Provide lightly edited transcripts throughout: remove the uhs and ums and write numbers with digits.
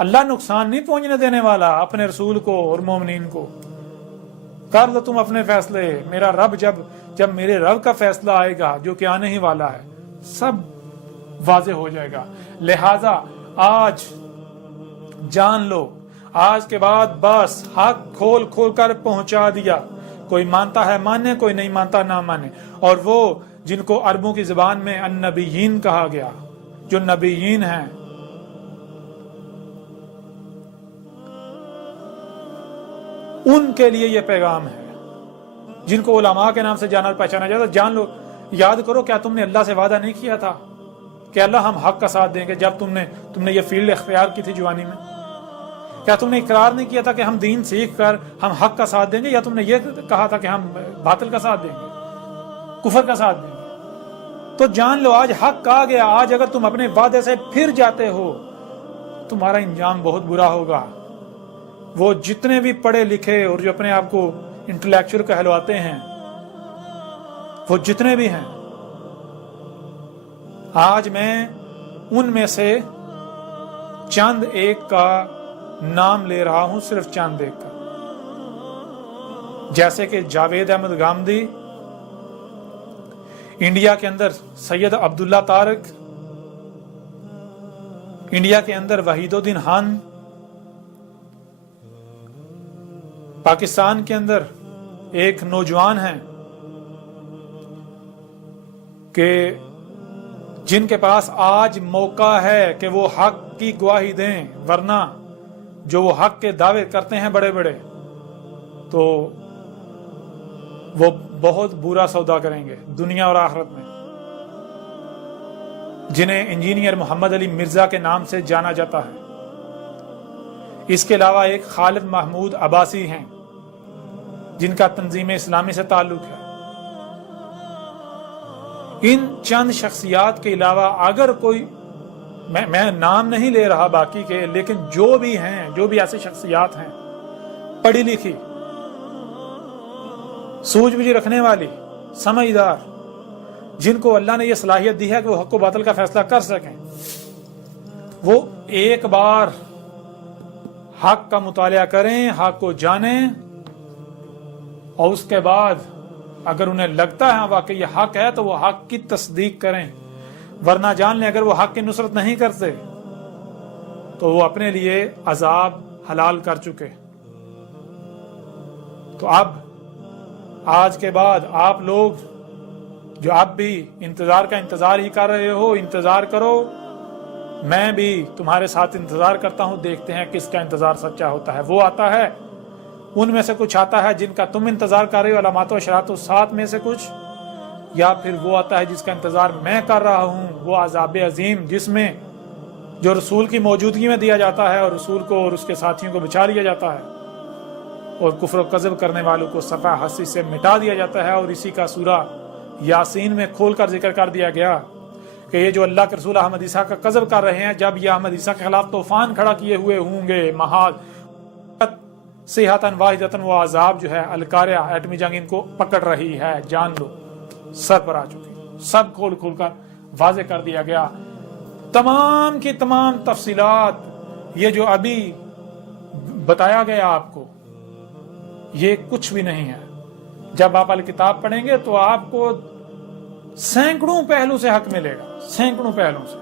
اللہ نقصان نہیں پہنچنے دینے والا اپنے رسول کو اور مومنین کو. کر لو تم اپنے فیصلے. میرا رب جب میرے رب کا فیصلہ آئے گا جو کہ آنے ہی والا ہے, سب واضح ہو جائے گا. لہذا آج جان لو, آج کے بعد بس حق کھول کھول کر پہنچا دیا. کوئی مانتا ہے مانے, کوئی نہیں مانتا نہ مانے. اور وہ جن کو عربوں کی زبان میں النبیین کہا گیا, جو نبیین ہیں, ان کے لیے یہ پیغام ہے. جن کو علماء کے نام سے جانا پہچانا جاتا, جان لو, یاد کرو کیا تم نے اللہ سے وعدہ نہیں کیا تھا کہ اللہ ہم حق کا ساتھ دیں گے؟ جب تم نے یہ فیلڈ اختیار کی تھی جوانی میں, کیا تم نے اقرار نہیں کیا تھا کہ ہم دین سیکھ کر ہم حق کا ساتھ دیں گے؟ یا تم نے یہ کہا تھا کہ ہم باطل کا ساتھ دیں گے, کفر کا ساتھ دیں گے؟ تو جان لو آج حق آ گیا. آج اگر تم اپنے وعدے سے پھر جاتے ہو, تمہارا انجام بہت برا ہوگا. وہ جتنے بھی پڑھے لکھے اور جو اپنے آپ کو انٹلیکچوئل کہلواتے ہیں, وہ جتنے بھی ہیں, آج میں ان میں سے چند ایک کا نام لے رہا ہوں, صرف چند ایک کا. جیسے کہ جاوید احمد گامدی, انڈیا کے اندر سید عبداللہ طارق, انڈیا کے اندر وحید الدین خان, پاکستان کے اندر ایک نوجوان ہیں کہ جن کے پاس آج موقع ہے کہ وہ حق کی گواہی دیں, ورنہ جو وہ حق کے دعوے کرتے ہیں بڑے بڑے, تو وہ بہت برا سودا کریں گے دنیا اور آخرت میں. جنہیں انجینئر محمد علی مرزا کے نام سے جانا جاتا ہے. اس کے علاوہ ایک خالد محمود عباسی ہیں جن کا تنظیم اسلامی سے تعلق ہے. ان چند شخصیات کے علاوہ اگر کوئی, میں نام نہیں لے رہا باقی کے, لیکن جو بھی ہیں, جو بھی ایسی شخصیات ہیں پڑھی لکھی, سوچ بوجھ رکھنے والی, سمجھدار, جن کو اللہ نے یہ صلاحیت دی ہے کہ وہ حق و باطل کا فیصلہ کر سکیں, وہ ایک بار حق کا مطالعہ کریں, حق کو جانیں, اور اس کے بعد اگر انہیں لگتا ہے واقعی یہ حق ہے تو وہ حق کی تصدیق کریں. ورنہ جان لیں اگر وہ حق کی نصرت نہیں کرتے تو وہ اپنے لیے عذاب حلال کر چکے. تو اب آج کے بعد آپ لوگ جو اب بھی انتظار ہی کر رہے ہو, انتظار کرو. میں بھی تمہارے ساتھ انتظار کرتا ہوں, دیکھتے ہیں کس کا انتظار سچا ہوتا ہے. وہ آتا ہے, ان میں سے کچھ آتا ہے جن کا تم انتظار کر رہے ہو, علامات و اشارات و سات میں سے کچھ, یا پھر وہ آتا ہے جس کا انتظار میں کر رہا ہوں, وہ عذاب عظیم, جس میں جو رسول کی موجودگی میں دیا جاتا ہے اور رسول کو اور اس کے ساتھیوں کو بچا لیا جاتا ہے, اور کفر و کذب کرنے والوں کو صفحہ ہستی سے مٹا دیا جاتا ہے. اور اسی کا سورہ یاسین میں کھول کر ذکر کر دیا گیا کہ یہ جو اللہ کے رسول احمد عیسیٰ کا کذب کر رہے ہیں, جب یہ احمد عیسیٰ کے خلاف طوفان کھڑا کیے ہوئے ہوں گے, محال صیحۃ واحدۃ, وہ عذاب جو ہے القاریہ ایٹمی جنگ ان کو پکڑ رہی ہے, جان لو سر پر آ چکی. سب کھول کھول کر واضح کر دیا گیا. تمام کی تمام تفصیلات یہ جو ابھی بتایا گیا آپ کو, یہ کچھ بھی نہیں ہے. جب آپ الکتاب پڑھیں گے تو آپ کو سینکڑوں پہلو سے حق ملے گا, سینکڑوں پہلو سے,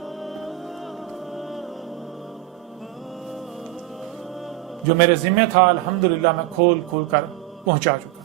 جو میرے ذمہ تھا الحمدللہ میں کھول کھول کر پہنچا چکا.